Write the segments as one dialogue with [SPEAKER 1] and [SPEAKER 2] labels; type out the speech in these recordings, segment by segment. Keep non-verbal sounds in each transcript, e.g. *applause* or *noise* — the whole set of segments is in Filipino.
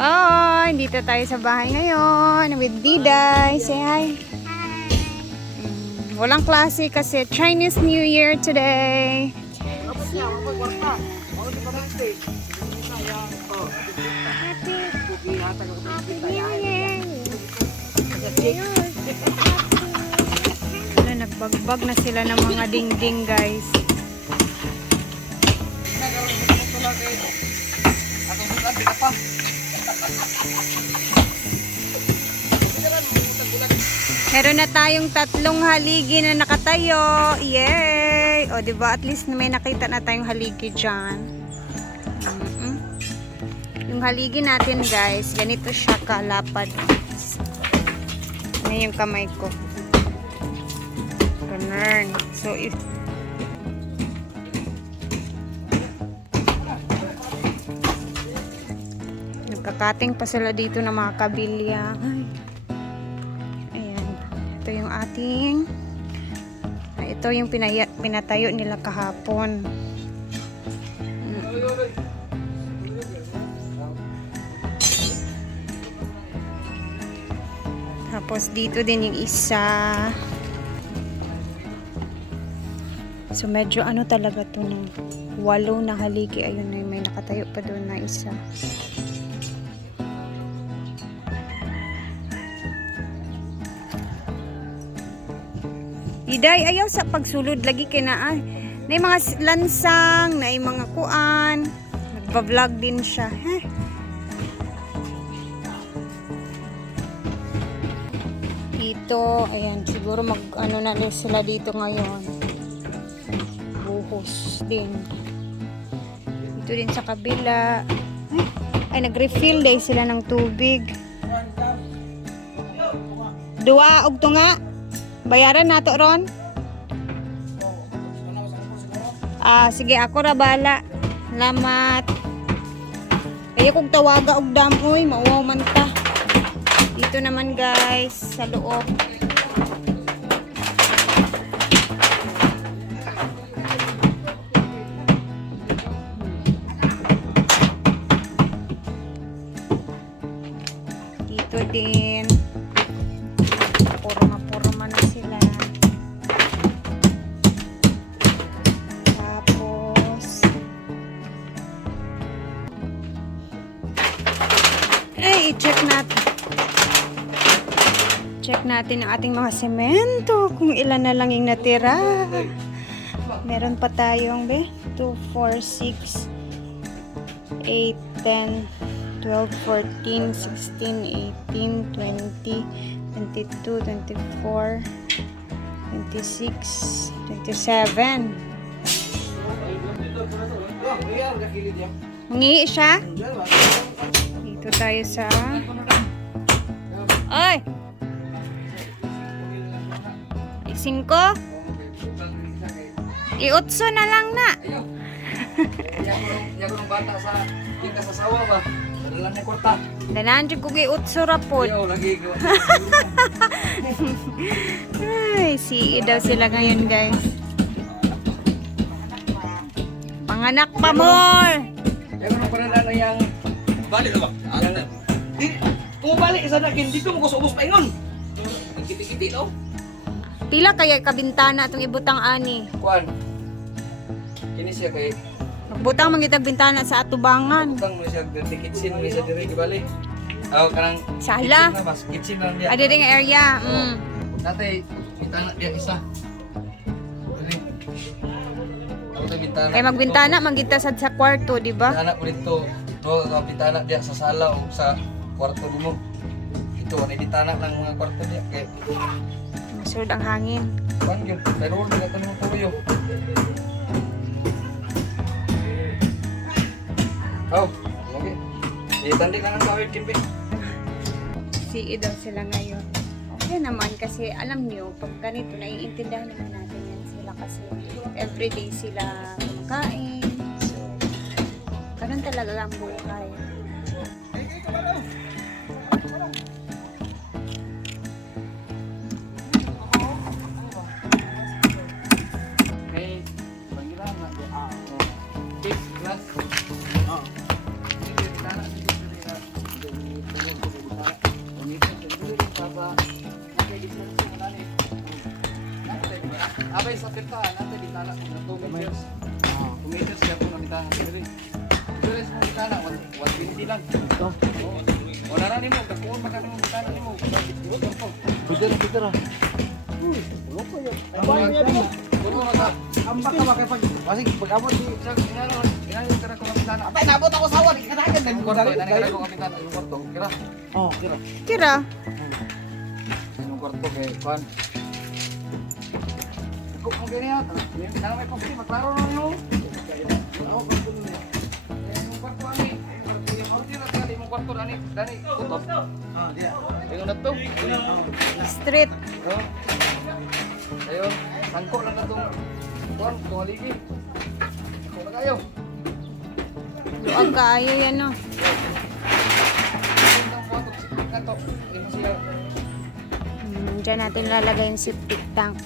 [SPEAKER 1] Oh, dito tayo sa bahay ngayon with Diday. Say hi. Mm, Walang klase kasi Chinese New Year today. Ano, nagbagbag na sila ng mga dingding guys. Meron na tayong tatlong haligi na nakatayo. Yay! O, di ba? At least may nakita na tayong haligi dyan. Mm-mm. Yung haligi natin, guys, ganito siya kalapad. Ano yung kamay ko? Ganun. So, if... Nagkakating pa sila dito ng mga kabilya. Ay. Ayan. Ito yung ating ito yung pinaya, pinatayo nila kahapon. Tapos dito din yung isa. So medyo ano talaga to ng walo na haligi. Ayun na may nakatayo pa doon na isa. Iday, ayaw sa pagsulod lagi kay na ay. Na mga lansang, na mga kuan. Nagba-vlog din siya. Heh. Dito, ayan, siguro mag ano na sila dito ngayon. Buhos din. Dito din sa kabila. Ay, ay nag-refill day sila ng tubig. Dua og tunga. Bayaran nato ron. Ah, sige ako ra bala. Salamat. Kaya kog tawaga og damoy, mauwaw man ta. Dito naman guys, sa loob. Dito din. Ay, i-check natin. Check natin ang ating mga semento. Kung ilan na lang yung natira. Meron pa tayong, be, 2, 4, 6, 8, 10, 12, 14, 16, 18, 20, 22, 24, 26, 27. Mangihi siya? Dito tayo sa... Ay! Singko? Iutso na lang na.
[SPEAKER 2] Ko ng bata sa tingka sa sawa ba? Dala niya kwarta.
[SPEAKER 1] Danan jud ko iutso ra pod.
[SPEAKER 2] Ayaw, lagi.
[SPEAKER 1] Ay, si daw sila ngayon, guys. Panganak pa more.
[SPEAKER 2] Yan ko ng panala na yung... Balik ba? Di, kung balik isa na kin, dito mo ko sa ubos pa ingon. Ang kiti-kiti no?
[SPEAKER 1] Pila kaya kabintana itong ibutang ani.
[SPEAKER 2] Kuan. Kini siya kay...
[SPEAKER 1] Magbutang mangitag bintana sa atubangan.
[SPEAKER 2] Utang mo siya dirty kitchen, mo siya diri balik. Aw kanang
[SPEAKER 1] Sala.
[SPEAKER 2] kitchen na mas kitchen lang dia.
[SPEAKER 1] Ada ding area. Mm.
[SPEAKER 2] Dati bintana dia isa. Bintana.
[SPEAKER 1] Kay magbintana manggita sad sa kwarto, di ba?
[SPEAKER 2] Anak mo dito, no, ang bintana diya sa sala o sa kwarto mo. Ito, ano bintana ng mga kwarto diya. Kaya,
[SPEAKER 1] Masulod ang hangin.
[SPEAKER 2] kuhan yun, pero hindi ka tanong tuyo. Oh, okay. Eh, tandi na ng kawin, Kimbe.
[SPEAKER 1] Si daw sila ngayon. Okay naman kasi alam nyo, pag ganito, naiintindihan naman natin yan sila kasi everyday sila kumakain. Ganun talaga ang buhay.
[SPEAKER 2] Abay, sakit pa. Nanti di talas. Tumigil. Tumigil siya po na lang.
[SPEAKER 3] Ito.
[SPEAKER 2] Oo. Wala na nimo, kakuha pa kami ng bintana nimo. Ito to.
[SPEAKER 3] Pwede na, pwede na.
[SPEAKER 2] Tulo na Tulo na ka.
[SPEAKER 3] Ambak ka ba kay pag... Kasi pag-abot di...
[SPEAKER 2] Sa inano, inano ka na ko ng bintana.
[SPEAKER 3] Abay, nabot ako sa awan. Ikatagan din
[SPEAKER 2] Ang
[SPEAKER 3] ko.
[SPEAKER 2] kwarto, inano ka na ko ng bintana, yung kwarto. Kira.
[SPEAKER 3] Oh, tira.
[SPEAKER 1] Kira.
[SPEAKER 2] Yung kwarto kay Juan. Kung ang ganyan, nang may pagkain, maklaro na nyo.
[SPEAKER 3] Ako, kwarto na
[SPEAKER 2] kwarto ani, dani, kutob.
[SPEAKER 3] Ah, diya.
[SPEAKER 2] Yung na to.
[SPEAKER 1] Street.
[SPEAKER 2] Oh. Ayun, sangko lang na itong Juan, itong haligi. Na kayo.
[SPEAKER 1] Luag kaayo yan no. Hmm, Diyan natin lalagay yung septic tank.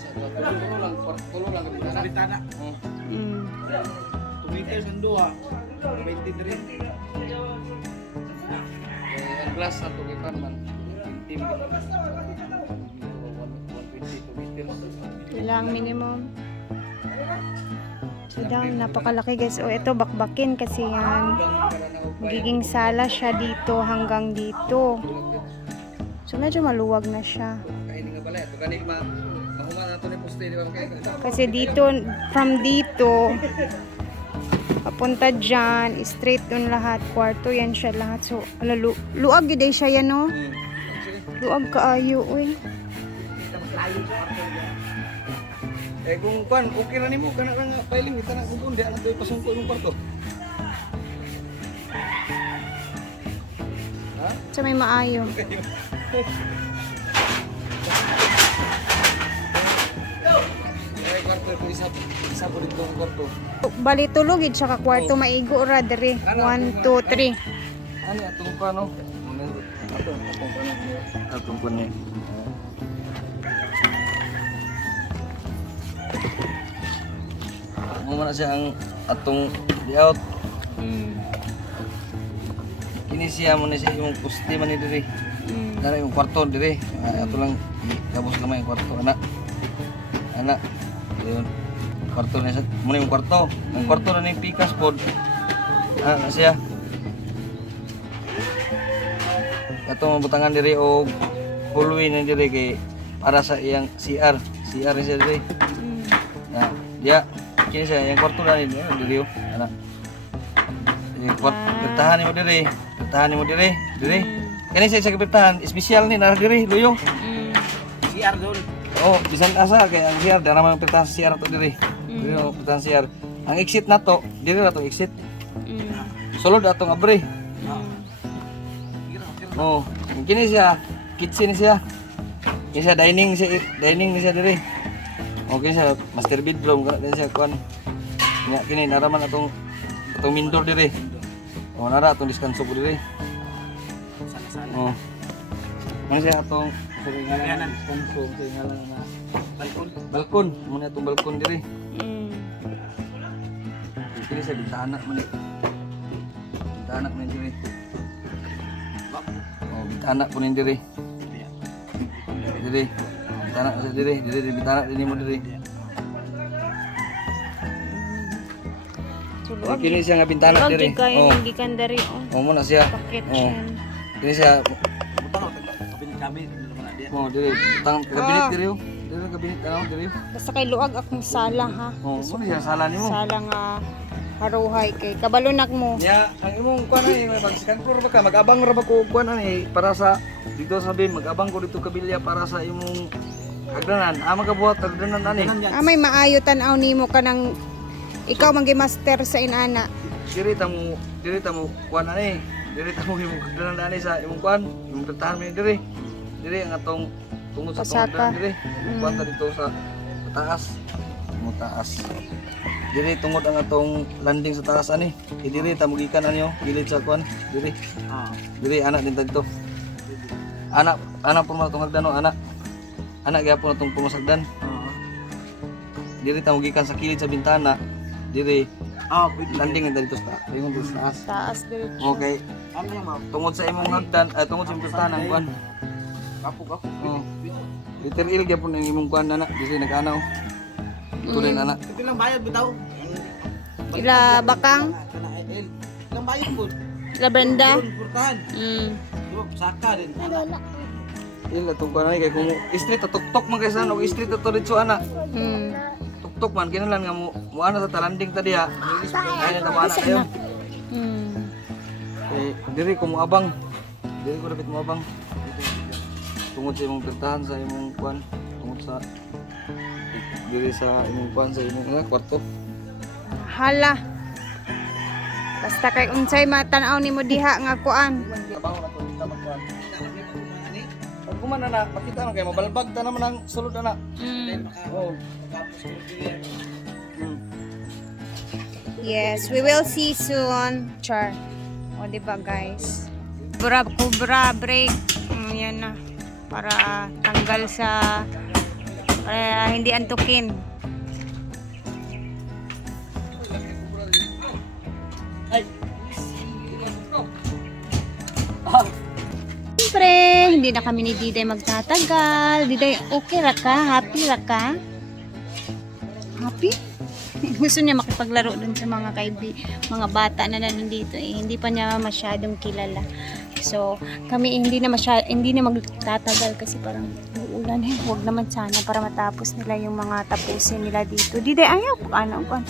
[SPEAKER 2] Sa dua, tulo lang, tulo lang.
[SPEAKER 3] Sa bitana.
[SPEAKER 2] Oh.
[SPEAKER 1] Hmm.
[SPEAKER 3] Tumiters ang duha. 23.
[SPEAKER 2] Eh, ang glass na to kay Carman. Team. 120 meters.
[SPEAKER 1] Ilang minimum. So down, napakalaki guys. O ito, bakbakin kasi yan. Magiging sala siya dito hanggang dito. So medyo maluwag na siya. Kasi dito, from dito, papunta dyan, straight dun lahat. Kwarto yan siya lahat. So, ala, lu luag yun siya yan no? Luag kaayo, uy.
[SPEAKER 2] Eh kung pan, okay na nimo kana nga filing kita na kung di ana to ipasungko yung kwarto. Ha?
[SPEAKER 1] So may maayo. *laughs*
[SPEAKER 2] ko isa isa po dito ang kwarto.
[SPEAKER 1] Bali tulog, it siya ka kwarto maigo ra dere. 1, 2, 3.
[SPEAKER 2] Ani atong pa no? Ato atong pa no. Atong pa ni. Mo man siya ang atong layout.
[SPEAKER 1] Mm.
[SPEAKER 2] Kini siya mo na siya yung poste man ni diri.
[SPEAKER 1] Mm.
[SPEAKER 2] Dara yung kwarto diri. Ah, ato lang gabos yung kwarto ana. Ana. Yun. Kwarto na siya. Muna yung kwarto. Ang kwarto na ni Pikas pod. Ah, na siya. Ato mga butangan diri o hallway na diri kay para sa iyang CR. CR na siya diri.
[SPEAKER 1] Mm.
[SPEAKER 2] Na, dia kini siya yung kwarto na ni diri. Ana. Yung kwarto, bertahan mo diri. Bertahan mo diri. Diri. Kani siya sa kabirtahan, espesyal ni nara diri, luyo.
[SPEAKER 3] CR doon.
[SPEAKER 2] Oh, bisan asa kay ang CR dara man pirtahan sa CR to diri. Diri oh, pirtahan CR. Ang exit na to, diri na to exit.
[SPEAKER 1] Mm.
[SPEAKER 2] Sulod atong abre.
[SPEAKER 1] Mm.
[SPEAKER 2] Oh, kini siya kitchen siya. Kini siya dining siya dining ni siya diri. Oh, kini siya master bedroom kana din siya kuan. Nya kini naraman atong atong mindor diri. Oh, nara atong diskanso po diri. Oh. Ano siya atong Sa na
[SPEAKER 3] Balkon.
[SPEAKER 2] balkon, muna itong balkon diri.
[SPEAKER 1] Mm.
[SPEAKER 2] Kini sa bintana man eh. Bintana man diri. Oh, bintana po nin diri. Diri. Bintana sa diri, diri diri bintana din mo diri.
[SPEAKER 1] So luag
[SPEAKER 2] Kini siya nga bintana diri.
[SPEAKER 1] jud kayo
[SPEAKER 2] Oh,
[SPEAKER 1] hindi kan dari oh.
[SPEAKER 2] oh mo na siya.
[SPEAKER 1] Pakit
[SPEAKER 2] Oh.
[SPEAKER 1] yan.
[SPEAKER 2] Kini siya
[SPEAKER 3] Butang ako. Kabin kami.
[SPEAKER 2] Oh diri, tang kabinet diri. oh. Diri ang kabinet ano diri.
[SPEAKER 1] Basta kay luag akong sala ha.
[SPEAKER 2] Oh, mo na siya sala nimo.
[SPEAKER 1] Sala nga haruhay kay kabalunak mo.
[SPEAKER 2] Ya, ang imong kuan ay may floor ba ka? Mag-abang ra ba ko kuan ani para sa dito sabi mag-abang ko dito kabilya para sa imong hagdanan. Ah magabuhat hagdanan ani.
[SPEAKER 1] Ah, may maayo tanaw nimo ka ng ikaw manggi master sa inana.
[SPEAKER 2] Diri ta mo diri ta mo kuan ani. Diri ta mo imong hagdanan ani sa imong kuan, imong bertahan mi diri. Diri ang atong tungod sa
[SPEAKER 1] Pasaka.
[SPEAKER 2] tungod diri. Kuan ta dito sa, taas. Mo taas. Diri tungod ang atong landing sa taas ani. Kay diri ta mugikan ani oh, gilid sa kuan. Diri.
[SPEAKER 3] Ah.
[SPEAKER 2] Diri anak din dito. Anak anak pun matong hagdan oh, anak. Anak gyapon atong pumasagdan.
[SPEAKER 3] Ah.
[SPEAKER 2] Diri ta gikan sa kilid sa bintana. Diri
[SPEAKER 3] Ah, pwede.
[SPEAKER 2] landing na dito sa ingon dito sa taas.
[SPEAKER 1] Taas diretso.
[SPEAKER 2] Okay.
[SPEAKER 3] Ano ma'am?
[SPEAKER 2] Tungod sa imong hagdan, ay tungod sa imong bintana ang kuan.
[SPEAKER 3] Kapo, kapo.
[SPEAKER 2] Oh. Peter Il gyapon ang imong kuan anak, dili nag-anaw. Tuloy na anak.
[SPEAKER 3] Ito lang bayad bitaw.
[SPEAKER 1] Ila bakang,
[SPEAKER 3] Kana el. Lang bayad po.
[SPEAKER 1] ila Brenda. Mm.
[SPEAKER 3] Saka din.
[SPEAKER 2] Il atong kuan ani kay kung street tuktok man kay sa og street to dito anak.
[SPEAKER 1] Mm.
[SPEAKER 2] Tuktok man kinahanglan nga mo mo ana sa talanding ta diha. Ay na tama anak kayo.
[SPEAKER 1] Mm.
[SPEAKER 2] Eh diri ko mo abang. Diri ko dapat mo abang. Tungod sa imong pertahan sa imong kuan, tungod sa diri sa imong kuan sa imong ah, kwarto.
[SPEAKER 1] Hala. Basta kay unsay matanaw nimo diha nga kuan.
[SPEAKER 2] Pag kuman na na, makita na kayo, mabalbag ta naman ang sulod na na.
[SPEAKER 1] Mm.
[SPEAKER 2] Hmm.
[SPEAKER 1] Yes, we will see soon. Char. O, di ba guys? Kubra, kubra, break. Mm, yan na. Para tanggal sa... Para hindi antukin. Siyempre, hindi na kami ni Diday magtatagal. Diday, okay ra ka? Happy ra ka? Happy? *laughs* Gusto niya makipaglaro dun sa mga kaibi, mga bata na nandito eh. Hindi pa niya masyadong kilala. So, kami hindi na masyad, hindi na magtatagal kasi parang uulan eh. Huwag naman sana para matapos nila yung mga tapusin nila dito. Diday, ayaw po ano ko.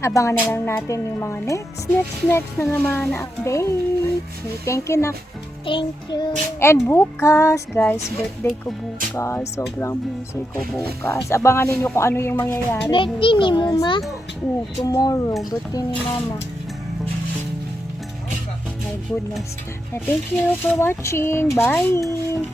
[SPEAKER 1] Abangan na lang natin yung mga next, next, next na naman na update. So, thank you na.
[SPEAKER 4] Thank you.
[SPEAKER 1] And bukas, guys, birthday ko bukas. Sobrang busy ko bukas. Abangan ninyo kung ano yung mangyayari
[SPEAKER 4] Birthday ni
[SPEAKER 1] bukas.
[SPEAKER 4] mo, ma?
[SPEAKER 1] Oo, tomorrow. Birthday ni mama. Goodness. Thank you for watching. Bye!